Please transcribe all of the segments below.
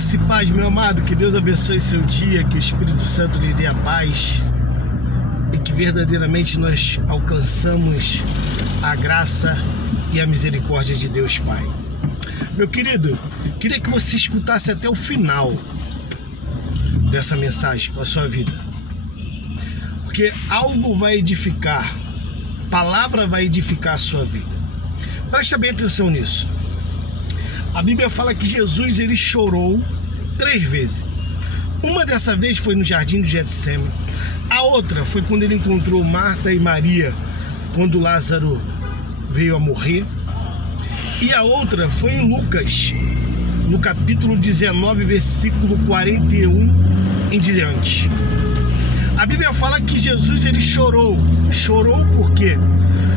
Graça e paz, meu amado, que Deus abençoe seu dia, que o Espírito Santo lhe dê a paz e que verdadeiramente nós alcançamos a graça e a misericórdia de Deus Pai. Meu querido, queria que você escutasse até o final dessa mensagem para a sua vida, porque algo vai edificar, palavra vai edificar a sua vida. Preste bem atenção nisso. A Bíblia fala que Jesus ele chorou 3 vezes. Uma dessa vez foi no jardim do Getsêmani. A outra foi quando ele encontrou Marta e Maria, quando Lázaro veio a morrer. E a outra foi em Lucas, no capítulo 19, versículo 41 em diante. A Bíblia fala que Jesus ele chorou. Chorou por quê?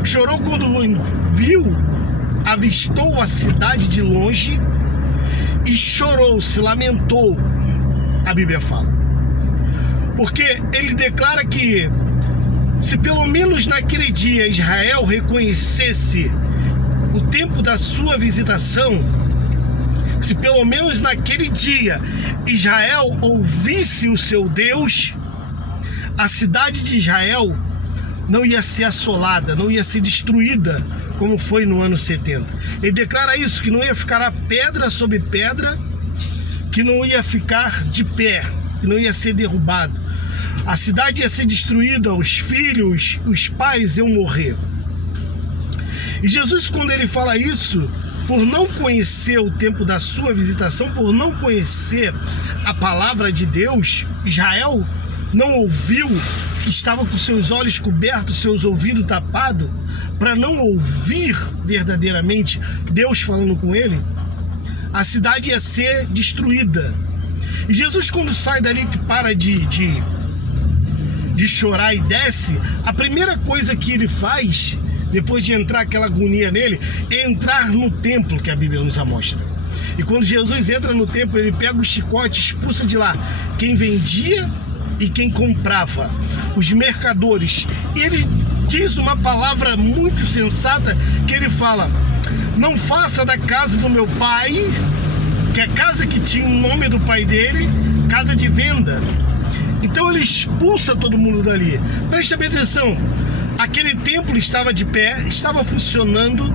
Chorou quando avistou a cidade de longe e chorou, se lamentou, a Bíblia fala. Porque ele declara que se pelo menos naquele dia Israel reconhecesse o tempo da sua visitação, se pelo menos naquele dia Israel ouvisse o seu Deus, a cidade de Israel não ia ser assolada, não ia ser destruída como foi no ano 70. Ele declara isso, que não ia ficar pedra sobre pedra, que não ia ficar de pé, que não ia ser derrubado. A cidade ia ser destruída, os filhos, os pais iam morrer. E Jesus, quando ele fala isso, por não conhecer o tempo da sua visitação, por não conhecer a palavra de Deus, Israel não ouviu, que estava com seus olhos cobertos, seus ouvidos tapados, para não ouvir verdadeiramente Deus falando com ele, a cidade ia ser destruída. E Jesus, quando sai dali, que para de chorar e desce, a primeira coisa que ele faz, depois de entrar aquela agonia nele, é entrar no templo, que a Bíblia nos mostra. E quando Jesus entra no templo, ele pega o chicote, expulsa de lá quem vendia e quem comprava, os mercadores. E ele diz uma palavra muito sensata, que ele fala: não faça da casa do meu pai, que é a casa que tinha o nome do pai dele, casa de venda. Então ele expulsa todo mundo dali. Presta bem atenção, aquele templo estava de pé, estava funcionando,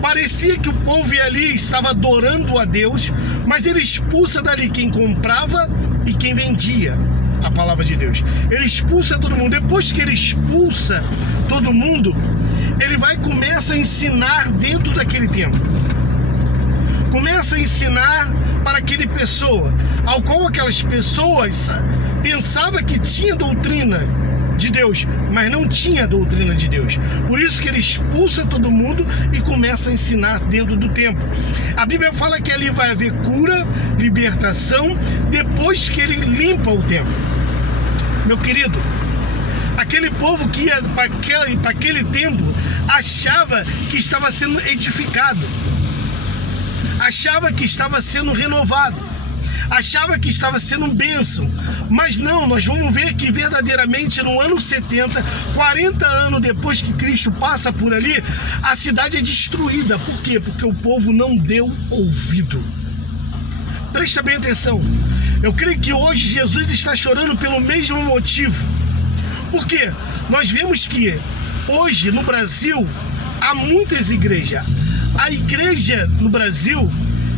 parecia que o povo ali estava adorando a Deus, mas ele expulsa dali quem comprava e quem vendia a palavra de Deus. Ele expulsa todo mundo. Depois que ele expulsa todo mundo, ele vai e começa a ensinar dentro daquele templo. Começa a ensinar para aquela pessoa, ao qual aquelas pessoas pensavam que tinha doutrina de Deus, mas não tinha doutrina de Deus. Por isso que ele expulsa todo mundo e começa a ensinar dentro do templo. A Bíblia fala que ali vai haver cura, libertação, depois que ele limpa o templo. Meu querido, aquele povo que ia para aquele templo achava que estava sendo edificado, achava que estava sendo renovado, achava que estava sendo bênção. Mas não, nós vamos ver que verdadeiramente no ano 70, 40 anos depois que Cristo passa por ali, a cidade é destruída. Por quê? Porque o povo não deu ouvido. Presta bem atenção. Eu creio que hoje Jesus está chorando pelo mesmo motivo. Por quê? Nós vemos que hoje no Brasil há muitas igrejas. A igreja no Brasil,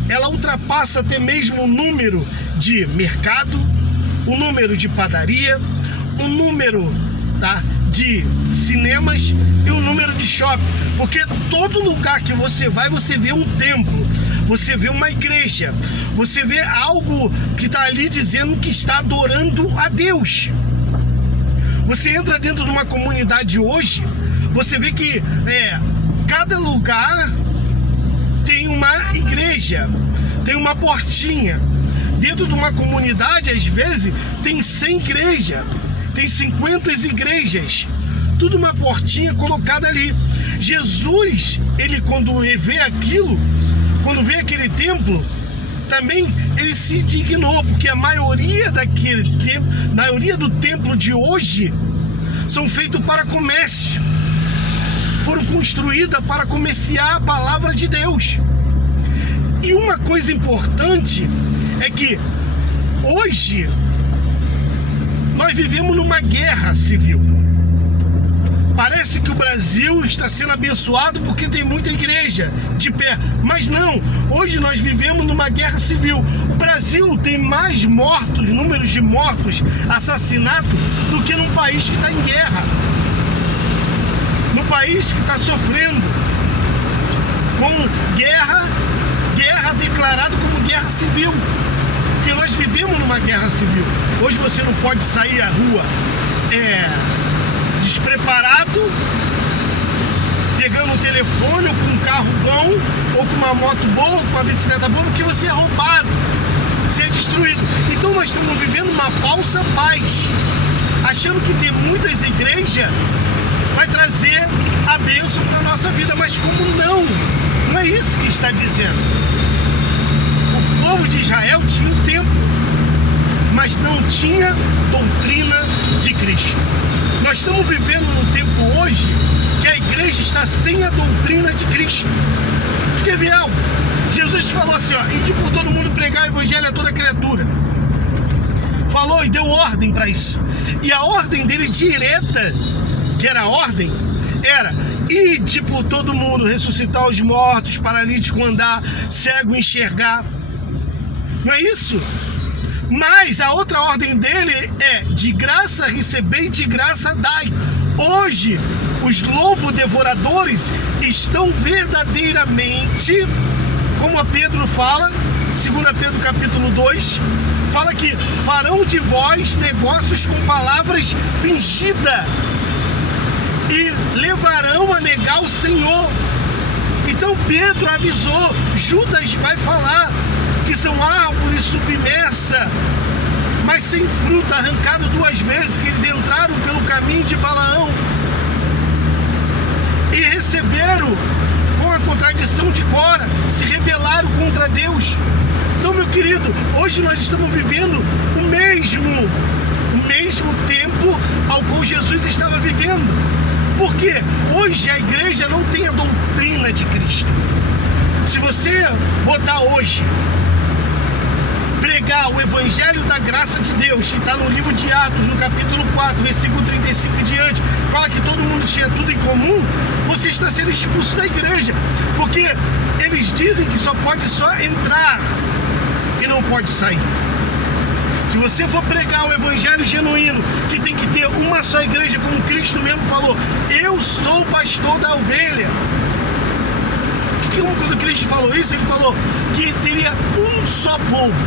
ela ultrapassa até mesmo o número de mercado, o número de padaria, o número de cinemas e o número de shopping. Porque todo lugar que você vai, você vê um templo, você vê uma igreja, você vê algo que está ali dizendo que está adorando a Deus. Você entra dentro de uma comunidade hoje, você vê que cada lugar tem uma igreja, tem uma portinha. Dentro de uma comunidade, às vezes, tem 100 igrejas, tem 50 igrejas, tudo uma portinha colocada ali. Jesus, ele quando vê aquilo, quando vê aquele templo, também ele se indignou, porque a maioria do templo de hoje são feitos para comércio, foram construídas para comerciar a palavra de Deus. E uma coisa importante é que hoje nós vivemos numa guerra civil. Parece que o Brasil está sendo abençoado porque tem muita igreja de pé, mas não, hoje nós vivemos numa guerra civil. O Brasil tem mais mortos, números de mortos, assassinato, do que num país que está em guerra, num país que está sofrendo com guerra declarado como guerra civil, porque nós vivemos numa guerra civil. Hoje você não pode sair à rua despreparado, pegando um telefone ou com um carro bom, ou com uma moto boa, ou com uma bicicleta boa, porque você é roubado, você é destruído. Então nós estamos vivendo uma falsa paz, achando que ter muitas igrejas vai trazer a bênção para a nossa vida, mas como não é isso que está dizendo. O povo de Israel tinha um templo, mas não tinha doutrina de Cristo. Nós estamos vivendo num tempo hoje que a igreja está sem a doutrina de Cristo. Porque, Viel, Jesus falou assim, ide por todo mundo pregar o evangelho a toda criatura. Falou e deu ordem para isso. E a ordem dele direta, que era a ordem, era ide por todo mundo, ressuscitar os mortos, paralítico andar, cego enxergar. Não é isso? Mas a outra ordem dele é de graça recebei e de graça dai. Hoje, os lobos devoradores estão verdadeiramente, como a Pedro fala, 2 Pedro capítulo 2, fala que farão de vós negócios com palavras fingidas e levarão a negar o Senhor. Então Pedro avisou, Judas vai falar que são árvores submersas, mas sem fruto, arrancado 2 vezes, que eles entraram pelo caminho de Balaão e receberam com a contradição de Cora, se rebelaram contra Deus. Então, meu querido, hoje nós estamos vivendo o mesmo tempo ao qual Jesus estava vivendo. Porque hoje a igreja não tem a doutrina de Cristo. Se você botar hoje, pregar o evangelho da graça de Deus, que está no livro de Atos, no capítulo 4, versículo 35 e diante, fala que todo mundo tinha tudo em comum, você está sendo expulso da igreja, porque eles dizem que só pode entrar e não pode sair. Se você for pregar o evangelho genuíno, que tem que ter uma só igreja, como Cristo mesmo falou, eu sou o pastor da ovelha. Quando Cristo falou isso, ele falou que teria um só povo.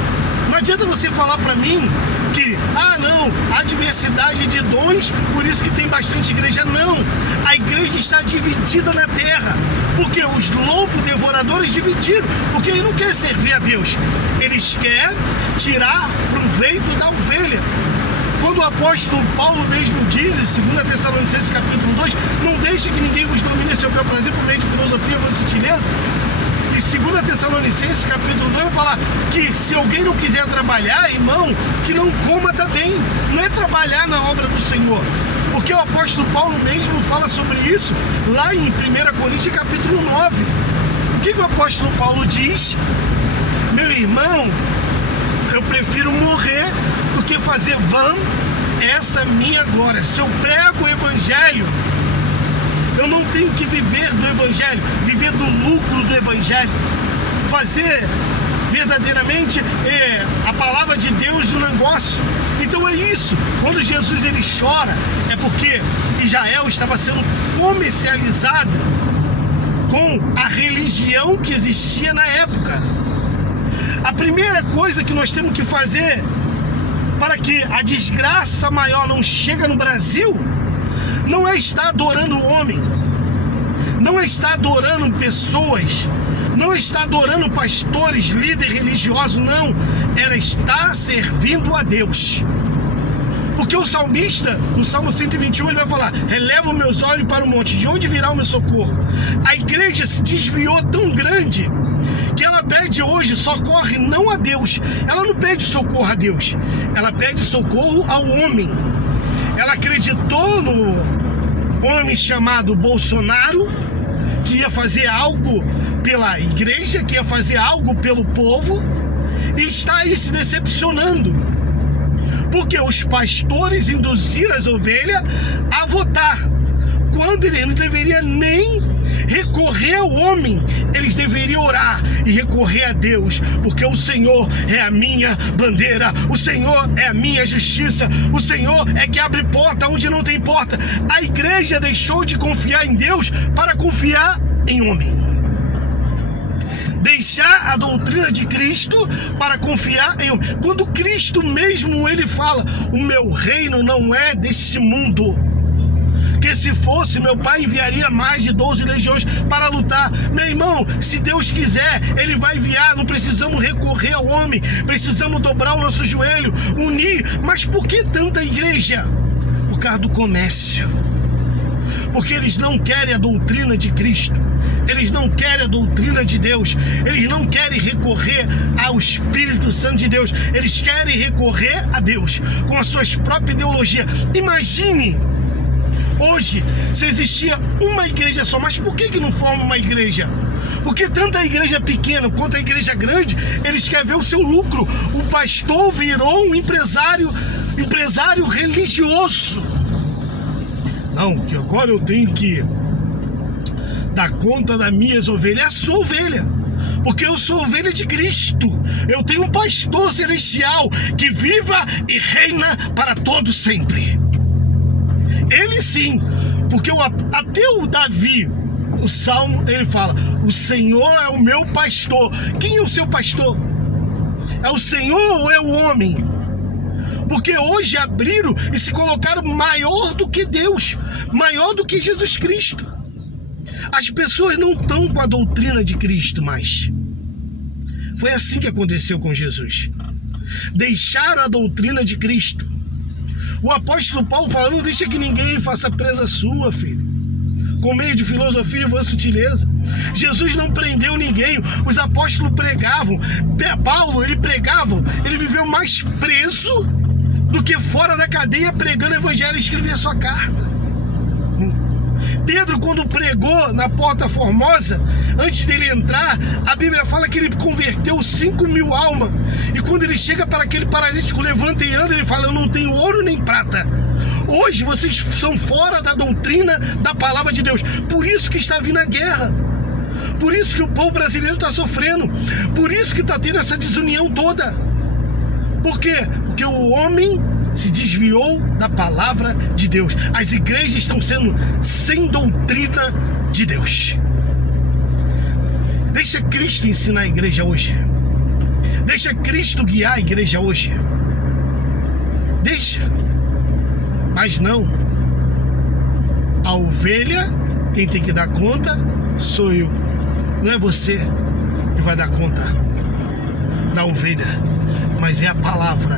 Não adianta você falar para mim que, não, há diversidade de dons, por isso que tem bastante igreja. Não, a igreja está dividida na terra, porque os lobos devoradores dividiram, porque ele não quer servir a Deus, eles querem tirar proveito da ovelha. Quando o apóstolo Paulo mesmo diz, em 2 Tessalonicenses capítulo 2, não deixe que ninguém vos domine seu bel prazer por meio de filosofia ou sutileza. E 2 Tessalonicenses capítulo 2 vai falar que se alguém não quiser trabalhar, irmão, que não coma também. Não é trabalhar na obra do Senhor. Porque o apóstolo Paulo mesmo fala sobre isso lá em 1 Coríntios capítulo 9. O que o apóstolo Paulo diz? Meu irmão, eu prefiro morrer do que fazer vã essa minha glória. Se eu prego o evangelho, eu não tenho que viver do evangelho, viver do lucro do evangelho, fazer verdadeiramente a palavra de Deus um negócio. Então é isso. Quando Jesus ele chora, é porque Israel estava sendo comercializado com a religião que existia na época. A primeira coisa que nós temos que fazer para que a desgraça maior não chegue no Brasil não é estar adorando o homem, não é estar adorando pessoas, não é estar adorando pastores, líderes religiosos, não, era estar servindo a Deus. Porque o salmista, no Salmo 121, ele vai falar: elevo meus olhos para o monte, de onde virá o meu socorro? A igreja se desviou tão grande que ela pede hoje socorro não a Deus. Ela não pede socorro a Deus, ela pede socorro ao homem. Ela acreditou no homem chamado Bolsonaro, que ia fazer algo pela igreja, que ia fazer algo pelo povo, e está aí se decepcionando, porque os pastores induziram as ovelhas a votar, quando eles não deveriam nem recorrer ao homem, eles deveriam orar e recorrer a Deus, porque o Senhor é a minha bandeira, o Senhor é a minha justiça, o Senhor é que abre porta onde não tem porta. A igreja deixou de confiar em Deus para confiar em homem, deixar a doutrina de Cristo para confiar em homem, quando Cristo mesmo ele fala: o meu reino não é desse mundo, que se fosse, meu pai enviaria mais de 12 legiões para lutar. Meu irmão, se Deus quiser, ele vai enviar. Não precisamos recorrer ao homem, precisamos dobrar o nosso joelho, unir. Mas por que tanta igreja? Por causa do comércio, porque eles não querem a doutrina de Cristo, eles não querem a doutrina de Deus, eles não querem recorrer ao Espírito Santo de Deus, eles querem recorrer a Deus com as suas próprias ideologias. Imagine hoje, se existia uma igreja só, mas por que não forma uma igreja? Porque tanto a igreja pequena quanto a igreja grande, eles querem ver o seu lucro. O pastor virou um empresário religioso. Não, que agora eu tenho que dar conta das minhas ovelhas. É a sua ovelha, porque eu sou ovelha de Cristo. Eu tenho um pastor celestial que viva e reina para todo sempre. Ele sim, porque até o Davi, o Salmo, ele fala: o Senhor é o meu pastor. Quem é o seu pastor? É o Senhor ou é o homem? Porque hoje abriram e se colocaram maior do que Deus, maior do que Jesus Cristo. As pessoas não estão com a doutrina de Cristo mais. Foi assim que aconteceu com Jesus. Deixaram a doutrina de Cristo. O apóstolo Paulo fala: não deixa que ninguém faça presa sua, filho, com meio de filosofia e vã sutileza. Jesus não prendeu ninguém. Os apóstolos pregavam. Paulo, ele pregava, ele viveu mais preso do que fora da cadeia, pregando o evangelho e escrevia sua carta. Pedro, quando pregou na Porta Formosa, antes dele entrar, a Bíblia fala que ele converteu 5.000 almas. E quando ele chega para aquele paralítico, levanta e anda, ele fala: eu não tenho ouro nem prata. Hoje vocês são fora da doutrina da palavra de Deus. Por isso que está vindo a guerra. Por isso que o povo brasileiro está sofrendo. Por isso que está tendo essa desunião toda. Por quê? Porque o homem se desviou da palavra de Deus. As igrejas estão sendo sem doutrina de Deus. Deixa Cristo ensinar a igreja hoje. Deixa Cristo guiar a igreja hoje. Deixa. Mas não. A ovelha, quem tem que dar conta sou eu. Não é você que vai dar conta da ovelha, mas é a palavra,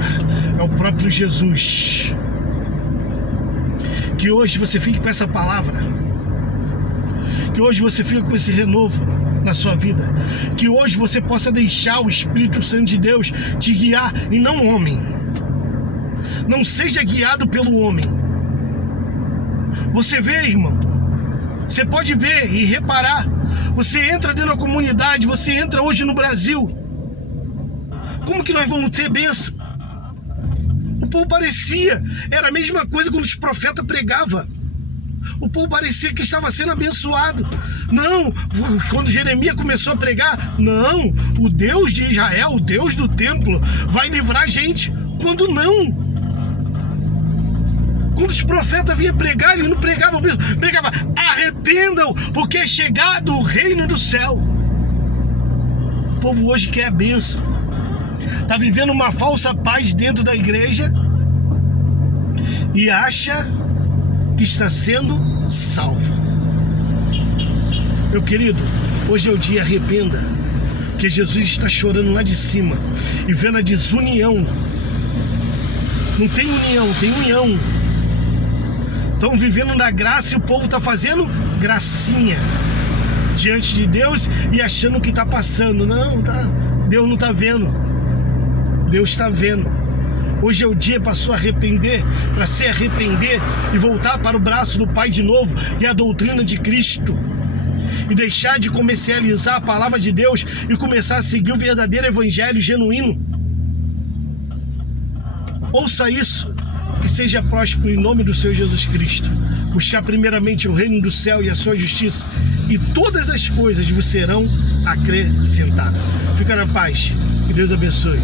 é o próprio Jesus. Que hoje você fique com essa palavra, que hoje você fique com esse renovo na sua vida, que hoje você possa deixar o Espírito Santo de Deus te guiar e não o homem. Não seja guiado pelo homem. Você vê, irmão, você pode ver e reparar. Você entra dentro da comunidade, você entra hoje no Brasil. Como que nós vamos ter bênção? O povo parecia, era a mesma coisa quando os profetas pregavam. O povo parecia que estava sendo abençoado. Não, quando Jeremias começou a pregar, não, o Deus de Israel, o Deus do templo, vai livrar a gente. Quando não? Quando os profetas vinham pregar, eles não pregavam mesmo. Pregavam: arrependam, porque é chegado o reino do céu. O povo hoje quer a bênção. Está vivendo uma falsa paz dentro da igreja e acha que está sendo salvo. Meu querido, hoje é o dia, arrependa, que Jesus está chorando lá de cima e vendo a desunião. Não tem união, tem união. Estão vivendo na graça e o povo está fazendo gracinha diante de Deus e achando que está passando. Não, tá, Deus não está vendo. Deus está vendo. Hoje é o dia para se arrepender, para se arrepender e voltar para o braço do Pai de novo e a doutrina de Cristo. e deixar de comercializar a palavra de Deus e começar a seguir o verdadeiro evangelho genuíno. Ouça isso e seja próspero em nome do Senhor Jesus Cristo. Buscar primeiramente o reino do céu e a sua justiça, e todas as coisas vos serão acrescentadas. Fica na paz. Que Deus abençoe.